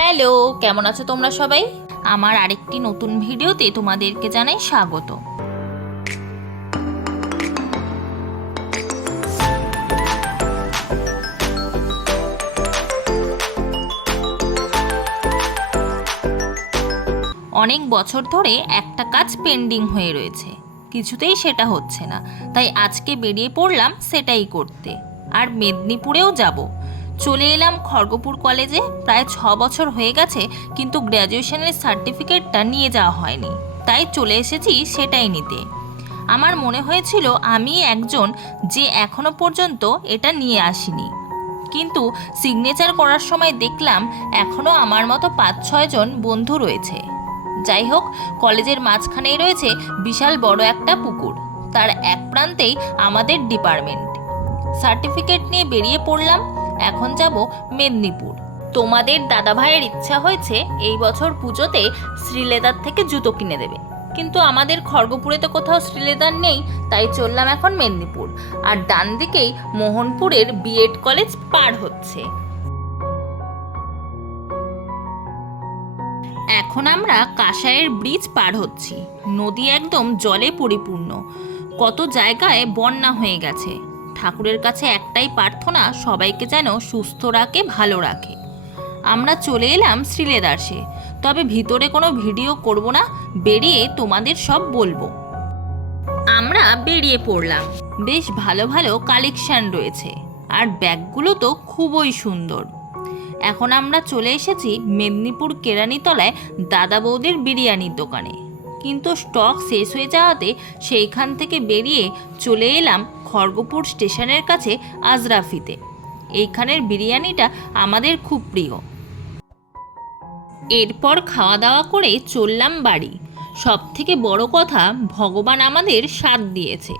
Hello, কেমন আছো তোমরা সবাই? আমার আরেকটি নতুন ভিডিওতে তোমাদেরকে জানাই স্বাগত। অনেক বছর ধরে একটা কাজ পেন্ডিং হয়ে রয়েছে, কিছুতেই সেটা হচ্ছে না, তাই আজকে বেরিয়ে পড়লাম সেটাই করতে। আর মেদিনীপুরেও যাব। চলে এলাম খড়গপুর কলেজে। প্রায় 6 বছর হয়ে গেছে, কিন্তু গ্র্যাজুয়েশনের সার্টিফিকেটটা নিয়ে যাওয়া হয়নি, তাই চলে এসেছি সেটাই নিতে। আমার মনে হয়েছিল আমি একজন যে এখনো পর্যন্ত এটা নিয়ে আসিনি, কিন্তু সিগনেচার করার সময় দেখলাম এখনও আমার মতো 5-6 জন বন্ধু রয়েছে। যাই হোক, কলেজের মাঝখানেই রয়েছে বিশাল বড় একটা পুকুর, তার এক প্রান্তেই আমাদের ডিপার্টমেন্ট। সার্টিফিকেট নিয়ে বেরিয়ে পড়লাম। এখন যাব মেদিনীপুর। তোমাদের দাদাভাইয়ের ইচ্ছা হয়েছে এই বছর পুজোতে শ্রীলেদার থেকে জুতো কিনে দেবে, কিন্তু আমাদের খড়গপুরে তো কোথাও শ্রীলেদার নেই, তাই চললাম এখন মেদিনীপুর। আর ডান দিকেই মোহনপুরের বিএড কলেজ পার হচ্ছে। এখন আমরা কাঁসাইয়ের ব্রিজ পার হচ্ছি। নদী একদম জলে পরিপূর্ণ, কত জায়গায় বন্যা হয়ে গেছে। ঠাকুরের কাছে একটাই প্রার্থনা, সবাইকে যেন সুস্থ রাখে, ভালো রাখে। আমরা চলে এলাম শ্রীলেদার্সে, তবে ভিতরে কোনো ভিডিও করব না, বেরিয়ে তোমাদের সব বলবো। আমরা বেরিয়ে পড়লাম। বেশ ভালো ভালো কালেকশন রয়েছে, আর ব্যাগগুলো তো খুবই সুন্দর। এখন আমরা চলে এসেছি মেদিনীপুর কেরানীতলায় দাদা বৌদির বিরিয়ানির দোকানে, কিন্তু স্টক শেষ হয়ে যাওয়াতে সেইখান থেকে বেরিয়ে চলে এলাম খড়গপুর স্টেশনের কাছে আজরাফিতে। এইখানের বিরিয়ানিটা আমাদের খুব প্রিয়। এরপর খাওয়া দাওয়া করে চললাম বাড়ি। সব থেকে বড় কথা, ভগবান আমাদের সাথ দিয়েছে।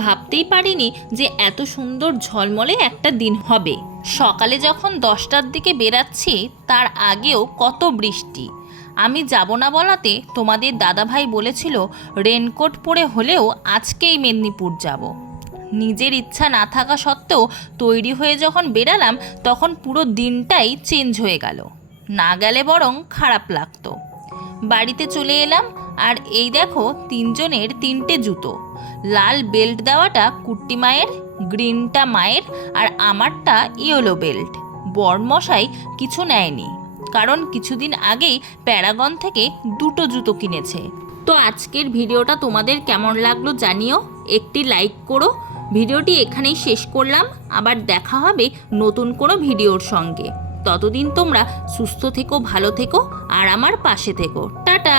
ভাবতেই পারিনি যে এত সুন্দর ঝলমলে একটা দিন হবে। সকালে যখন 10টার দিকে বেরাচ্ছি, তার আগেও কত বৃষ্টি। আমি যাব না বলাতে তোমাদের দাদাভাই বলেছিল রেনকোট পরে হলেও আজকেই মেদিনীপুর যাব। নিজের ইচ্ছা না থাকা সত্ত্বেও তৈরি হয়ে যখন বেরালাম, তখন পুরো দিনটাই চেঞ্জ হয়ে গেল। না গেলে বরং খারাপ লাগতো। বাড়িতে চলে এলাম, আর এই দেখো 3 জনের 3টে জুতো। লাল বেল্ট দেওয়াটা কুট্টি মায়ের, গ্রিনটা মায়ের, আর আমারটা ইয়েলো বেল্ট। বরমশাই কিছু নেয়নি, কারণ কিছুদিন আগেই প্যারাগন থেকে 2টো জুতো কিনেছে। তো আজকের ভিডিওটা তোমাদের কেমন লাগলো জানিও, একটি লাইক করো। ভিডিওটি এখানেই শেষ করলাম, আবার দেখা হবে নতুন কোনো ভিডিওর সঙ্গে। ততদিন তোমরা সুস্থ থেকো, ভালো থেকো, আর আমার পাশে থেকো। টাটা।